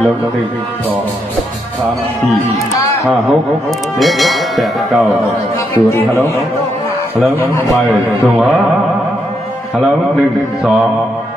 เริ่ม1 2 3 4 5 6 7 8 9 สวัสดีฮัลโหลฮัลโหลไปส่งเหรอฮัลโหล1 2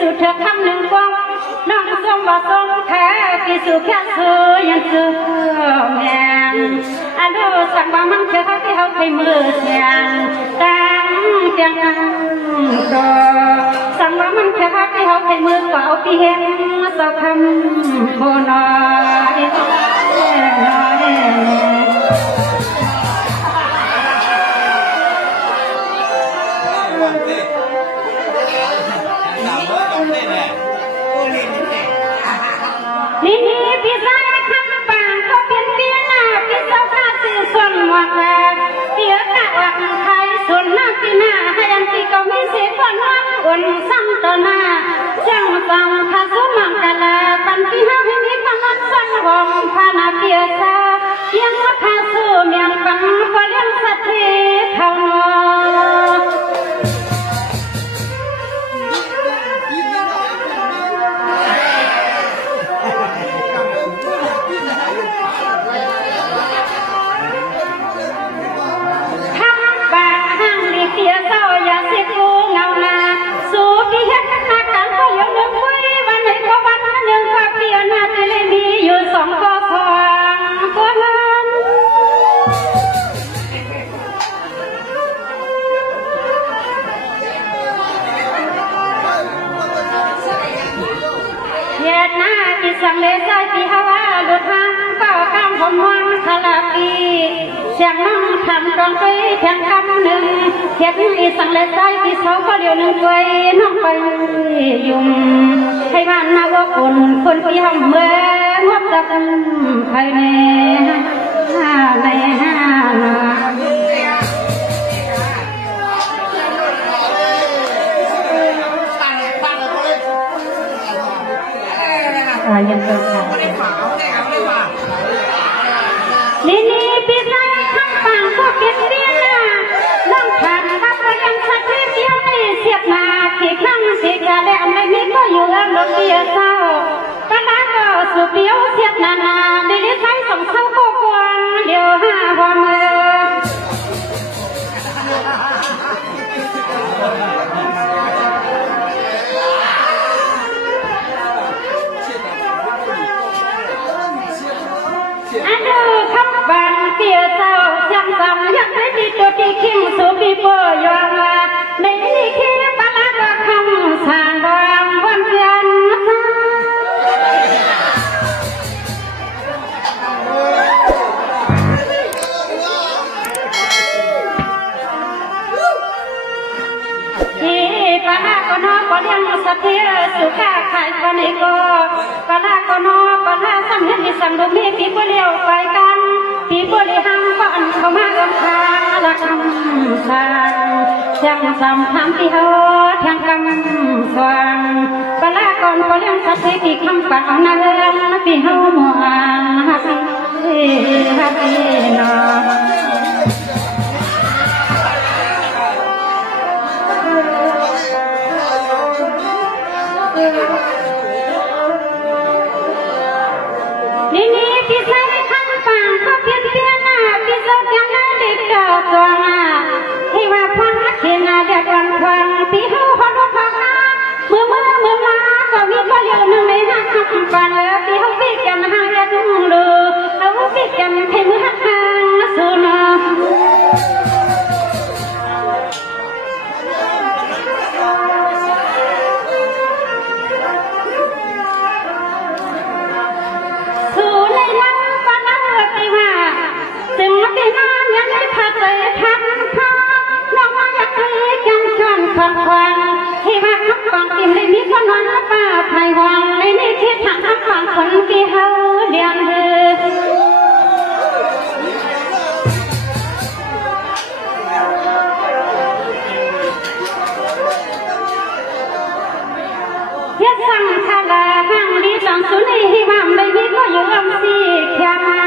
สุดเธอคำหนึ่งกองน้องทรงบ่ทรงแท้กิสุแค่เธอยังเธอแม่อันดูสักว่ามันเธอที่เขาเคยมือเสียงตั้งเตียงก็สักว่ามันเธอที่เขาเคยมือก็เอาที่เห็นสาวคำโบน้อยนี่พี่ชายคำปางก็เป็นเตี้ยหน้าพี่สาวตาสื่อส่วนหวังแหวนเตี้ยตาหวังไทยส่วนหน้าพี่หน้าให้อันที่ก็มีเสียคนว่าคนซ้ำต่อหน้าจังฟังพาสุมังกะลาปันพี่ห้าให้มีพันสันวงพัน มวังคาลาปีเสียงนั่งทำดองไปแทงคำหนึ่งเทียบอีสังเลใจที่เขาก็เดียวหนึ่งไปน้องไปยุ่งให้บ้านนาว่าคนที่ห้องเมืองวัดจับภายในยังเกิดค่ะนี่พี่ชายข้างฝั่งพวกเก็บเบี้ยน้องทางว่าก็ยังชัดเบี้ยนี่เสียบมาที่ข้างสีกาและไม่มีก็อยู่เรื่องรถเบี้ยเศร้าก็น่าก็สุดเบี้ยวเสียบนาดีใช้ส่งเข้าโกกวางเดียวห้าวันเมืองเปียเจ้าจังสังยักได้ดีตัวที่คิงสูบีเปอร์ยองในนี่คิดปลาก็คำสางวางวันเย็นที่ปลาก็นอก็เลี้ยงสัตว์เที่ยวสุขาขายปลาในก็ปลาก็นอปลาสัมเห็นที่สังดูมีปีก็เลี้ยวไปกันที่บริหารบ้านเขามากำพาละคำสั่งช่างสำทำที่เขาทางกำสว่างปลาก่อนก็เลี้ยงสัตว์ที่คำฝังนาเรื่องที่เขาหมวนฮักนอนี่พี่ชายข้างฝั่งเขาเพี้ยนพี่สาวยังน่าเด็กก่อตัวที่ว่าพังเขียนเด็กวันควันพี่เขาพอรู้พังเมื่อมาก็มีก็เลี้ยวนึงในห้างคำฝันพี่เขาพิกันห้างเรียนดูเอาพิกันให้มือหักทางสุนถึงไม่นานยังไม่พัดเลยทันข้าน้องมาอยากให้กันชวนควันควันที่ว่าขับฟังติมในนี้ก็นอนป่าไผ่วังในนี้ที่ทางขับฟังคนที่เฮาเดียงเดือเฮ็ดสั่งทาลาห้างดีสังสุนีที่ว่าในนี้ก็อยู่ลำซีเขียมา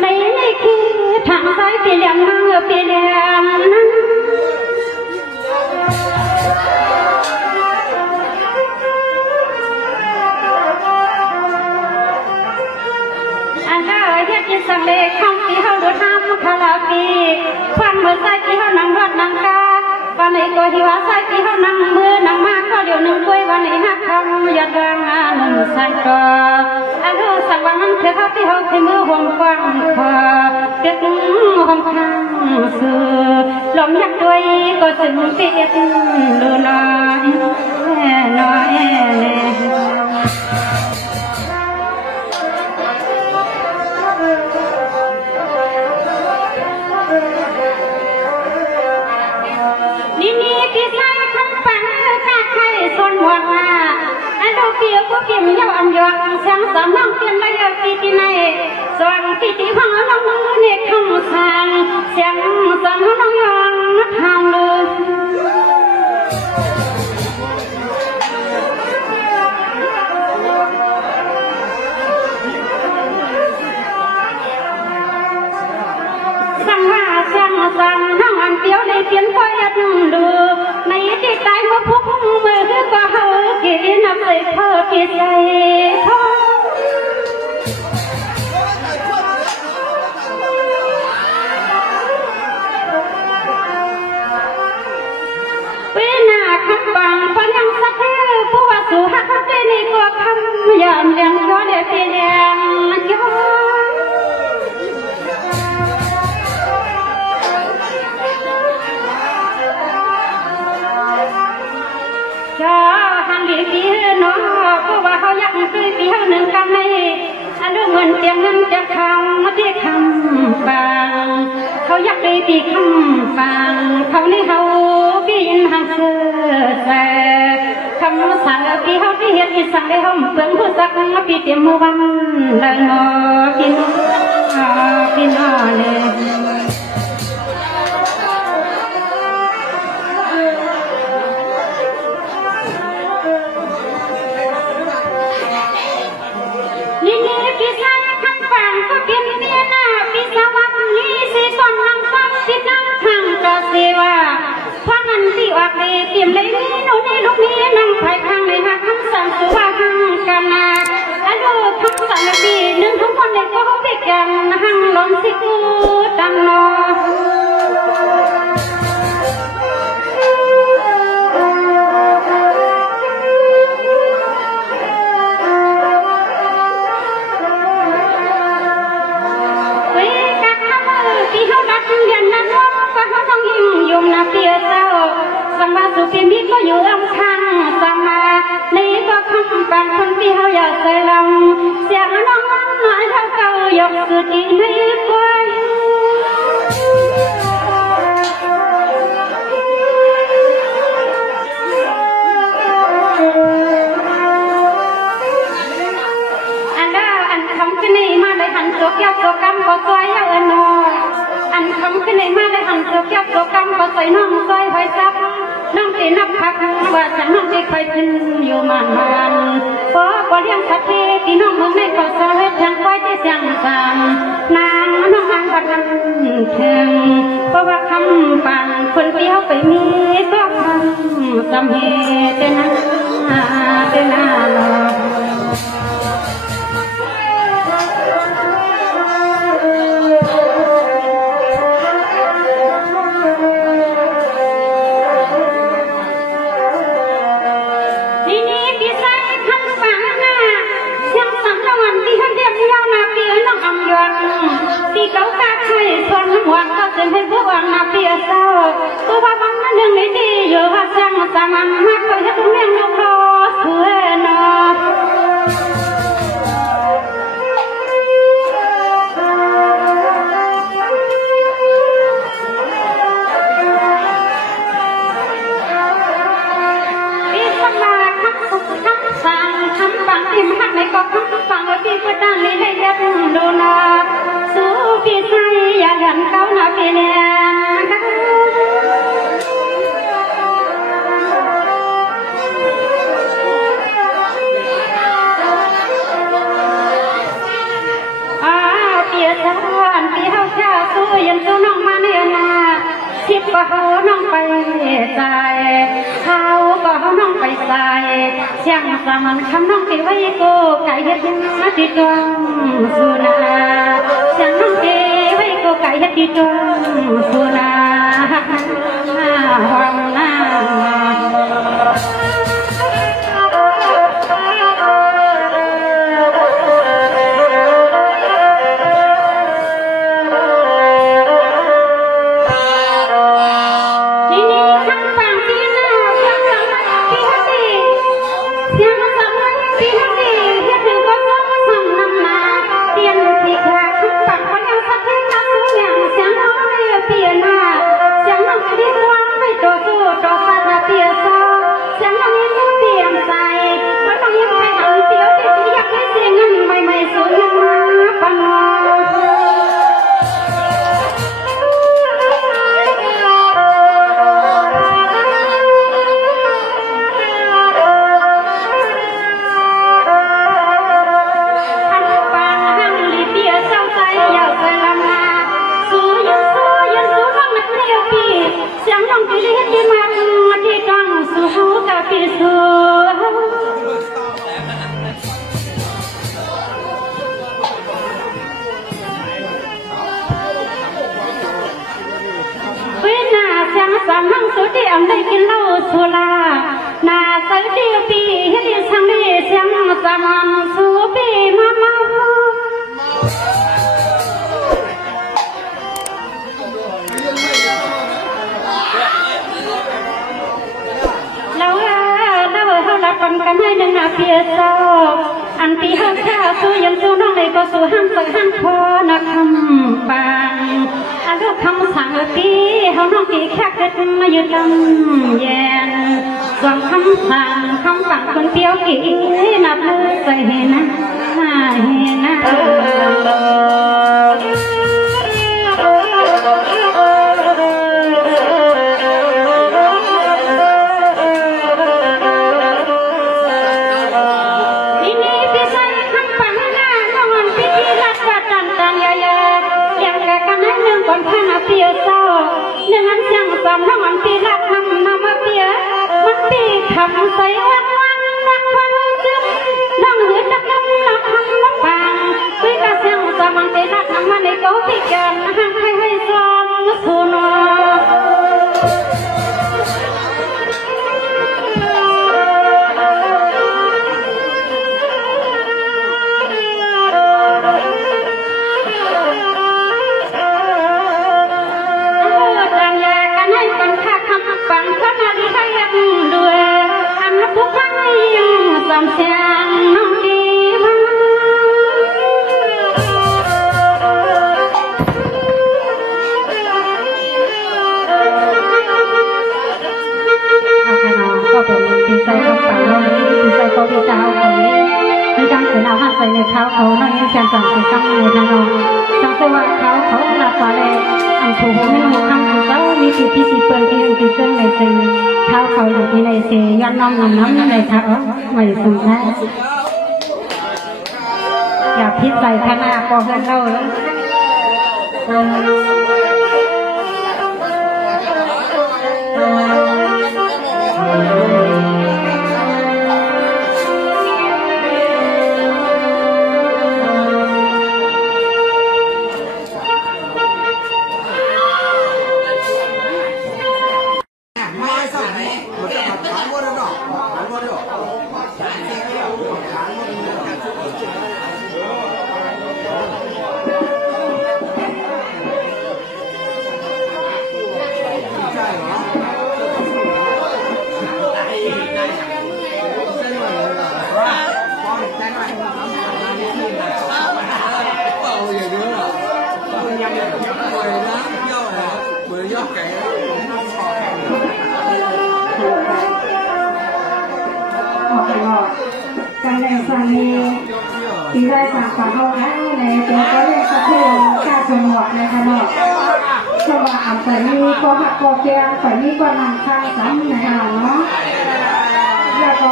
ในนี้คิดทางซ้ายปีเหลี่ยมนั่งปีเหลี่ยมนั่งอันก็เฮ็ดจิตสังเลข้างปีเขาดูทำคาราปีฟังเมื่อใส่ปีเขานั่งรถนั่งกาวันไหนก็ที่ว่าใส่ปีเขานั่งมือนั่งมาก็เดี๋ยวนึงคุยวันไหนหักคำยัดรังหนุ่มสังก็อันก็สังวันนั้นเธอเขาที่เขาที่มือห่วงฟังคอเด็กห้องข้างสื่อลมยักด้วยก็จึงเปียกดูน้อยนี่พี่ชายทั้งฝันข้าใครสนหวังอันดูเปียกก็เปียกยาวอันยองช่างสามน้องเปลี่ยนไม่ยากปีที่ไหนส่วนที่ห้องน้องเนี่ยคำสั่งเสียงสั่งน้องยองทางเลยสั่งน้องอันเปียวในเปลี่ยนก็ยัดดูในที่ตายว่าพวกมือก็เฮากินน้ำใส่เพิ่มที่ใส่ท้องขับบังปัญญาสักแค่ผู้ว่าสู่หักเขาได้ในก็คำยามเลี้ยงย้อนเลี้ยงเลี้ยงย้อนจะหันดีปีน้องผู้ว่าเขาอยากซื้อปีหนึ่งกันในอันดูเงินเตียงเงินจะคำ ที่คำฟังเขาอยากได้ปีคำฟังเขาในเฮาปีนทางเชื่อใจคำสั่งปีเฮาที่เฮ็ดอีสั่งได้เฮาเพิ่งผู้สักปีเต็มวันแล้วเนาะพี่น้องเลยนี่พี่ชายคำฟังก็เปลี่ยนเมียหน้าพี่สวัสดีสิก่อนนั่งฟังสินั่งทางก็เสว่าเพราะนั้นที่ออกเลยเตรียมเลยนี่หนูนี่ลูกนี้นั่งภายข้างในหาคำสั่งสุว่าหังกันนะอันดูคำสั่งดีหนึ่งทุกคนเลยก็เขาไปกันหังล้นสิกูดังนอยมนาเปียเจ้าสังวาสุเปียมีก็อยู่ลำคังสังมานี่ก็คำปันคนที่เขาอยากใจลำเสียงน้องน้อยเท่าเก่ายกสุดที่ให้กล้วยอันคำขึ้นนี่มาได้หันตัวแก้วตัวกำก็ซอยเอานออันคำขึ้นในมาได้ทำตัวแก้วตัวกำก็ใส่น้องซอยไว้ซับน้องตีนับพักว่าฉันน้องที่คอยขึ้นอยู่มันเพราะว่าเลี้ยงสัตว์ที่น้องมึงในก็ซอยทางคอยที่เสียงสั่งนางน้องอันบัดนั้นถึงเพราะว่าคำฟังคนเดียวไปมีก็คำจำเหตุเป็นนาลอที่เขาตาเคยทนหวังก็จะให้พวกอันนาเปียเศร้าตัวว่าบางหนึ่งในที่อยู่ว่าจังสามันมากก็จะต้องเลี้ยงลูกคอสวยเนาะที่สมาคำสั่งคำฟังที่มากในก็คำฟังแล้วที่ก็ตั้งนี้ได้เรียบดูนะสู้พี่ชายอย่าหันเขาหน้าพี่เนี่ยพี่ชายพี่เขาชาสู้ยังสู้น้องมาเนี่ยนะทิพย์ก็เขาน้องไปใจเขาก็เขาน้องไปใจเสียงสามันคำน้องตีไว้กูไก่เฮ็ดยังมาติดจวงสุนาเสียงน้องตีไว้กูไก่เฮ็ดติดจวงสุนาหวังหน้าสามห้องสุดที่อันได้กินเหล้าสุรานาใส่เดียวปีเฮ็ดช่างดีเสียงสามันสูปีมาเมาเราเขารับกันให้หนึ่งนาเพียเศร้า อันปีเฮาข้าสู้ยันสู้น้องได้ก็สู้ห้ามสักห้ามพอนะคำปางอันลูกคำสั่งปีเฮาน้องปีแค่เกิดมาอยู่ลำแยนส่วนคำสั่งคำปังคนเปียวกี่นับเลือใส่เห็นนะเห็นนะคนข้านาเปียเศร้าเรื่องนั้นเสียงสามน้องมันปีรักทำน้ำมาเปียมันปีทำใส่วันนักฟังจึ๊บน้องหืดนักน้ำนักทำนักฟังคุยกับเสียงสามมันปีรักน้ำมันในเกาพิการห่างให้ซ้อมนักโซนความเสียงน้องดีมาเอาขนาดก็เป็นปีใส่ข้าวเปล่าปีใส่ก็ปีเจ้าคนนี้มีการเสียเอาห้าใส่ในเท้าเขาน้อยยังเชียงจังไปตั้งมือทางน้องจังตัวเขาหน้าตาเลยอันผู้หูไม่หูคำของเขามีสิทธิสิเปิลที่ยังติดเครื่องในเซนเท้าเขาอยู่ที่ในเซย้อนน้องน้ำในเท้าไม่สนใจอย่าพิจารณาพอเห็นเราแล้วการเล่นฟังนี้ที่ได้สั่งฝากเขาแล้วในตัวก็เล่นสักเพื่อการสมวัติในขนมสว่างแต่นี้ก็หักก็แก้แต่นี้ก็นำข้างซ้ำในขนมเนาะแล้วก็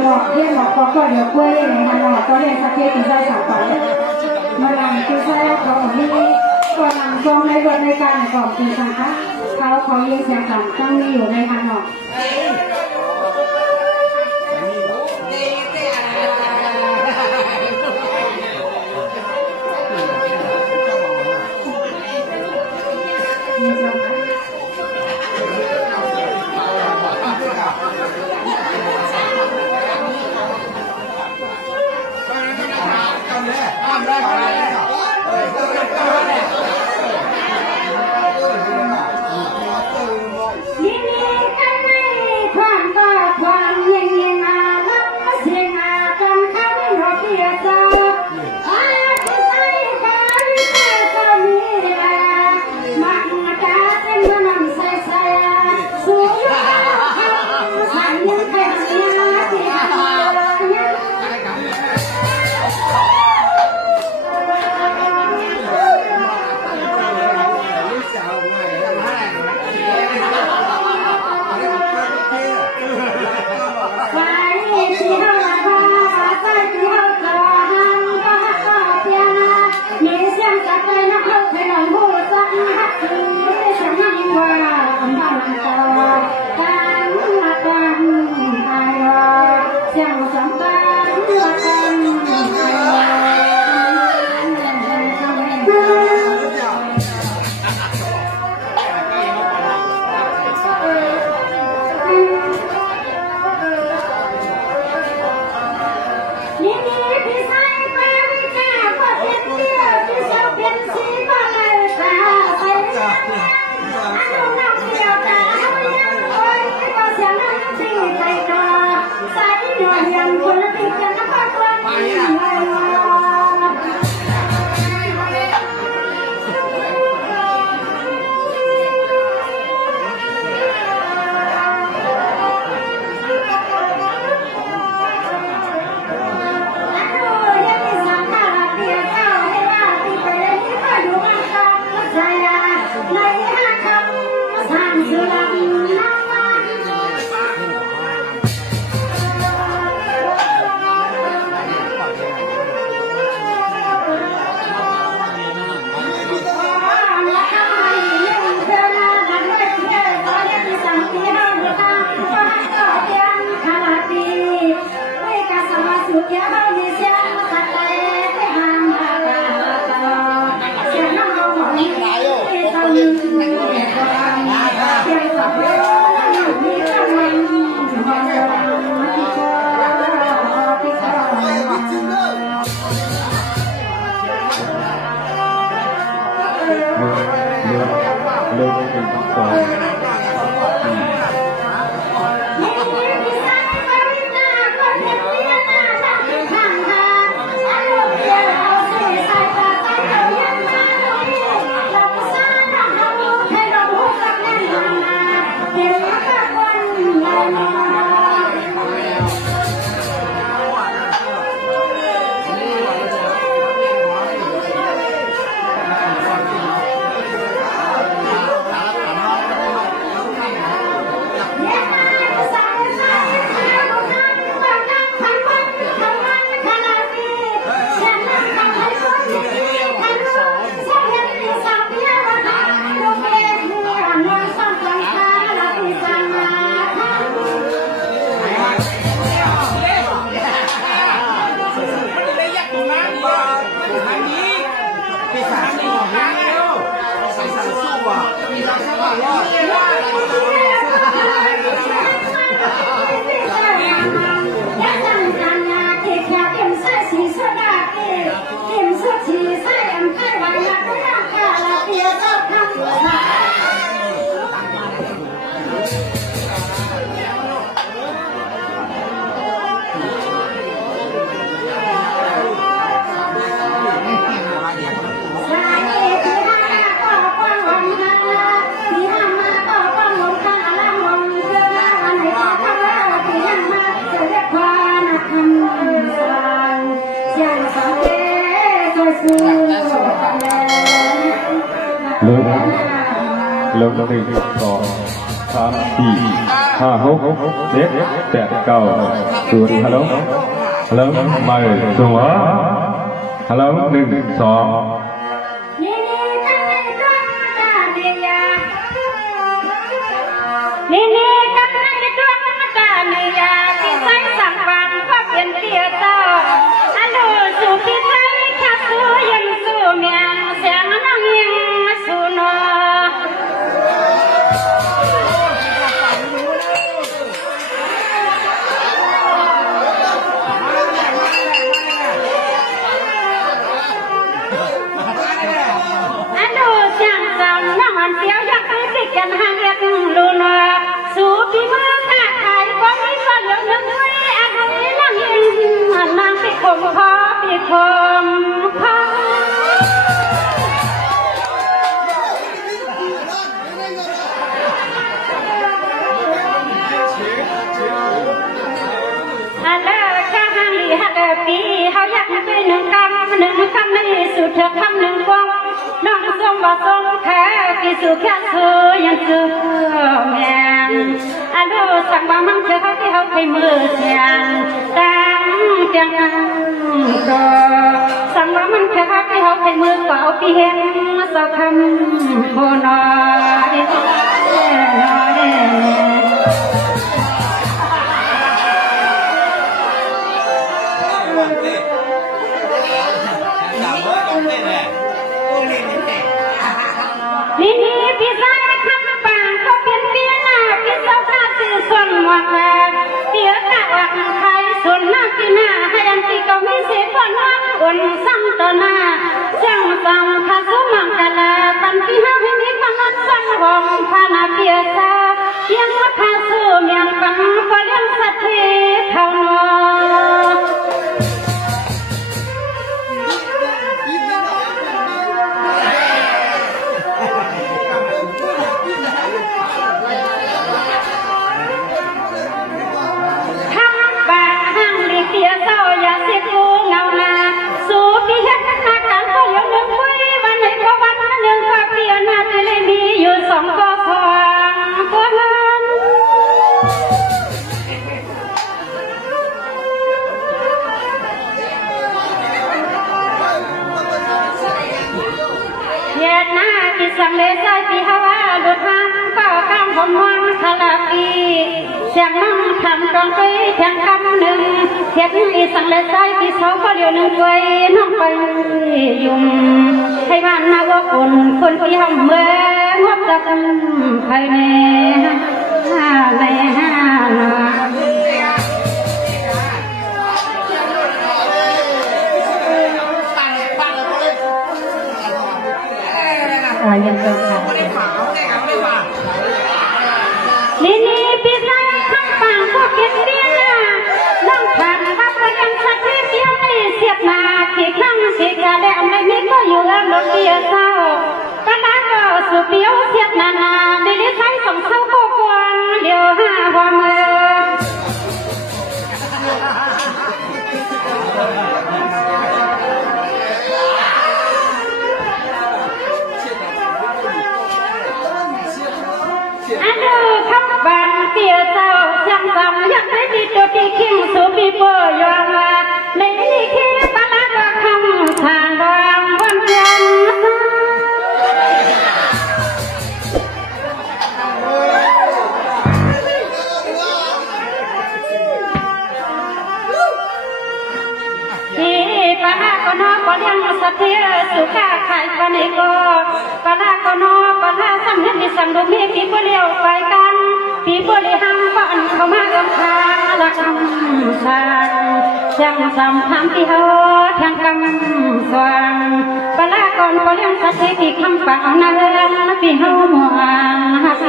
หมอกเรียกหมอกก็เดี๋ยวกล้วยในขนมก็เล่นสักเพื่อที่ได้สั่งฝากมาลำที่ใช้เขาแบบนี้ก็นำช่วงในวันในการกรอบคือสังฆะเขายิ่งแสงสันต้องมีอยู่ในขนม เริ่ม1 2 3 4 5 6 7 8 9 0ฮัลโหลฮัลโหลมาส่งวะฮัลโหล1 2กันหางเอ็ดลูนสู่พี่มือข้าขายก็มีส่วนเหลือนึงด้วยอาหารนั่งยิงนางปีคมพอปีคมพอปีเขาอยากไป1 คำไม่สุดเธอคำ1 กวงน้องทรงว่าทรงแท้กี่สุดแค่เธอยังเจอแม่อาลูสั่งว่ามันเธอที่เขาให้มือเสียงตั้งเตียงก็สั่งว่ามันเธอที่เขาให้มือก็เอาปีเห็นสาวคำโบนอยนี่พี่ชายคำปางก็เป็นเตี้ยหน้าพี่สาวตาสื่อส่วนหวังแหวนเตี้ยตาหวังไทยส่วนหน้าที่หน้าให้อันที่ก็มีเสียคนนั้นคนซ้ำต่อหน้าจังสังคาสุมังกะลาปันที่ห้าให้มีคนนั้นสังหงพานาเกียซายังมาคาสุยังปังพอเลี้ยงสัตย์เท่าน้อเสียเศร้าอย่าเสียกูเงาหน้าสู่พี่เฮ็ดหน้ากันก็ยังนึกคุยวันไหนก็วันนึงก็เปลี่ยนหน้าจะเลยมีอยู่2 ก็พอคนเฮ็ดหน้าที่สังเลใจที่ฮาวาดุดทางเฝ้าข้ามผมมองทะลาปีเสียงนั่งทำกองไปแทงคำ1เฮ็ดอีสังเลใจที่เสาก็เดียว1ไว้น้องไปยุ่มให้บ้านนาว่าคนที่ห้องเมืองวัดจักภายในยังเกินค่ะ นี่พี่ใส่ข้างฝั่งก็เก็บเบี้ยน้องทางว่าก็ยังสักเบี้ยไม่เสียบมากี่ครั้งกี่กะแล้วไม่มีก็อยู่แล้วรถเบี้ยเศร้าก็น่าก็สุเบี้ยวเสียบนาดีใส่ส่งเข้าก็กวางเดี๋ยวหาว่ามือบางเตียเจ้าจังสังอยากได้ดีตัวที่คิงสุบีเปยยองว่าในนี้คิดตลาดก็คำทางวางวันจันทร์ที่ปะก็นอก็ยังสัตย์สุขาขายปนิโกปะก็นอปะสังเห็นมีสังดูมีปีก็เลี้ยวไปกันปีบริหารบ้านเขามาเอื้อมทางละคำสั่งช่างสำทำที่เฮาทางกำสว่างปลาก่อนก็เลี้ยงสัตว์ที่คำฝังนาเรื่องปีเฮาหมวงฮัก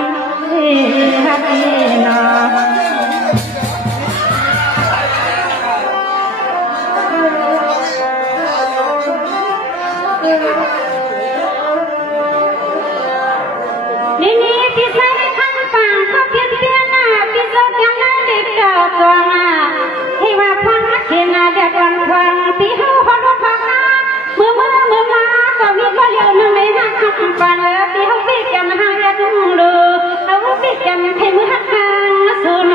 นอนี่พี่ใส่ข้างฝั่งก็เพี้ยนพี่โซกันน่าเด็กเก่าตัวที่ว่าพังเขียนเด็กวันควันพี่เฮาพอดพังเมื่อมาก็มีก็เลี้ยวนึงในหักคำฝันแล้วพี่เฮาพี่กันหางทุ่งดูเอาพี่กันให้มือหักหางสูน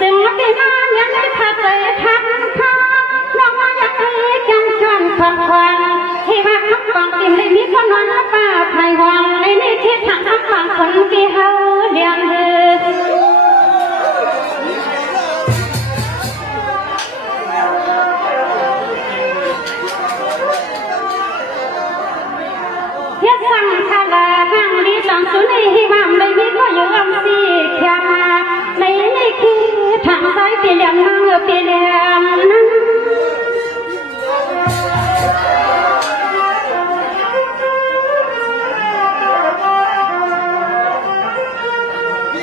ถึงพี่น้องยังได้พัดใจทักทอน้องมาอยากให้กันชวนควันที่ว่าขับฟังติมเลยมีคนนอนป่าไผ่วังในนี้ที่ทางขับฟังคนที่เฮาเดียงเดือดเฮ็ดสั่งทาลาห้างดีสังสุนีที่ว่าไม่มีก็อยู่ลำซีเขียมาในนี้คือทางซ้ายปีเหลี่ยมนั่งปีเหลี่ยมนั่ง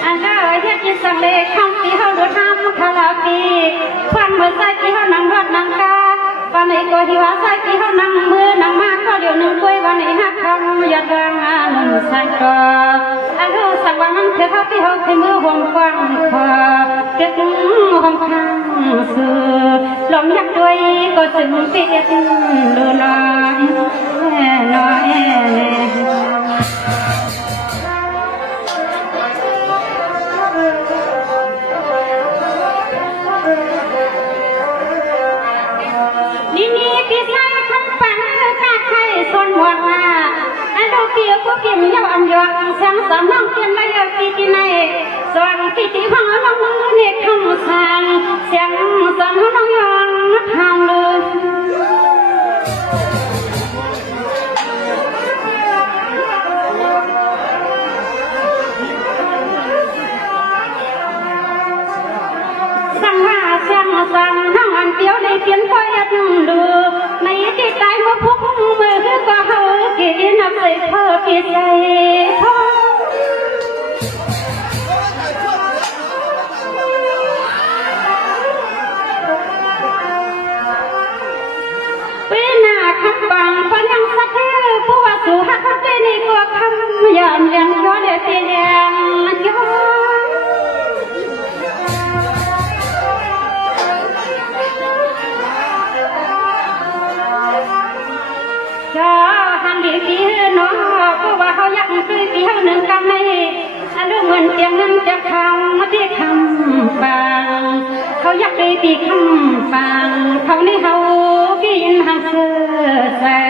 อันก็เฮ็ดจิตสังเลข้างปีเฮาดูทำคาราปีควันเมื่อใส่ปีเฮานั่งรถนั่งกาวันไหนก็ที่ว่าใส่ปีเฮานั่งมือนั่งมาก็เดี๋ยวนึงกล้วยวันไหนหักคำยัดดังหนุ่มสังก็อันก็สักวันนั้นเธอเขาที่เฮาที่มือห่วงฟังคอเก็บห้องข้างสื่อลมยักด้วยก็ถึงเปียกดูน้อยนี่พี่ใส่ข้างฝันข้าใครส่วนหมดมาอันดูเกี่ยวกับกิมยาวอันยองสังสรรค์น้องเพียนไม่ยอมปีที่ไหนส่วนที่ที่ห้องน้องมือเนี่ยคำสั่งเสียงสั่งน้องยองทางเลยสั่งว่าสั่งน้องอันเดียวในเพียนก็ยัดดูในที่ใจว่าพวกมือก็เฮากินน้ำใส่เพิ่มปีใส่ท้องขับบังปัญญาสักแค่ผู้ว่าสู่หักเขาใจในก็คำยามเลี้ยงย้อนเตียงย้อนจะหันดีที่น้องผู้ว่าเขาอยากซื้อที่เขาหนึ่งกำในอันดูเหมือนเตียงนั้นจะคำที่คำบังเขาอยากได้ที่คำบังเขาในเขากินหังเสือแซ่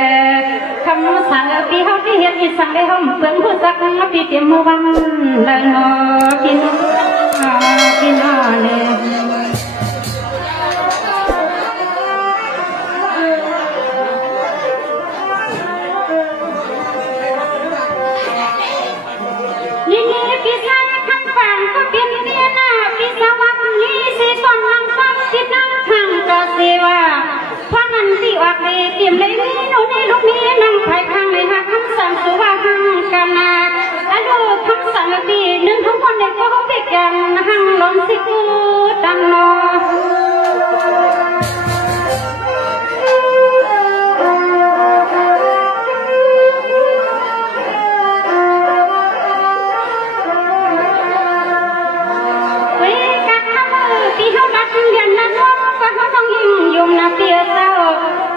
คำสั่งปีเขาที่เห็นอีสั่งได้ห้องเพิ่งผู้สักปีเต็มวันเลยนอกินเลยนี่พี่ใส่ข้างฝั่งก็เป็นเมียหน้าพี่สาว เตรียมเลยนี่โน่นนี่ลูกนี้นั่งภายข้างในหาคำสั่งสุว่าหังกันนาอันดูคำสั่งปีหนึ่งทั้งคนเด็กก็เขาไปกันหังลมสิกูดังนอ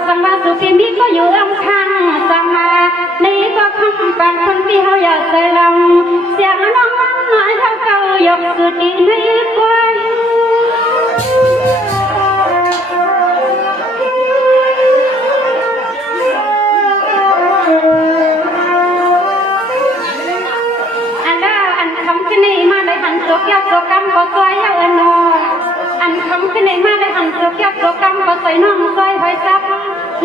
สังวาสุปีนี้ก็อยู่ลำคังสังมานี่ก็คำปันคนที่เขาอยากใส่ลำเสียงน้องน้อยเท่าเก่ายกสุดดีให้กว้างอันคำที่นี่มาได้หันโศกยับโศกรรมก็ซอยเอานออันคำขึ้นในมาได้หันโศกยับโศกรรมก็ใส่น้องซอยหอยซับ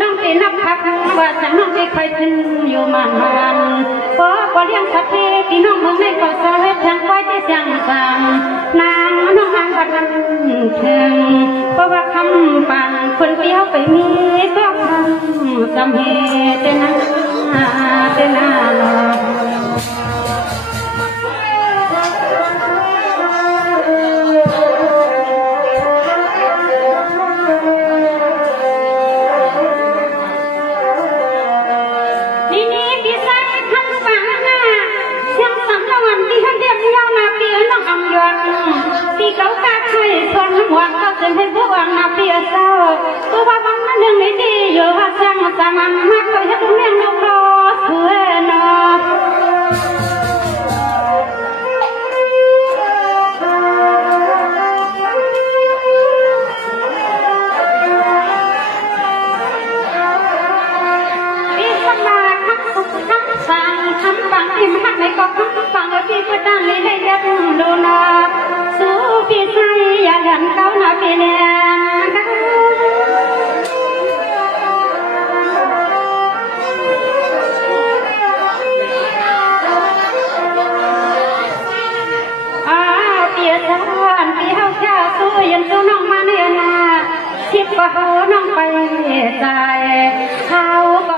น้องตีนับพักว่าฉันน้องที่คอยขึ้นอยู่มานานเพราะว่าเลี้ยงสัตว์ที่น้องเมืองในก็ซอยแทงคอยที่เสียงสั่งนางน้องอ่างพัดกันถึงเพราะว่าคำปั่นคนเดียวไปมีก็คำสำเหตุเตนาเตนาลอที่เขาตาเคยคนหวังเขาจะให้พวกอังนาเปียเศร้าตัวว่าบางนั้นหนึ่งในที่อยู่ว่าช่างสามัญมากก็ยังเลี้ยงลูกรอสวยนอที่สมาคำสั่งคำฟังที่มันในก็คำฟังแล้วที่ก็ตั้งในเด็กดูนาสู้พี่ใส่อย่าหันเขาหน้าพี่เนี่ยพี่ชานพี่เฮาแค่สู้ยันสู้น้องมาเนี่ยนะทิพย์ก็เขาน้องไปใจเขาก็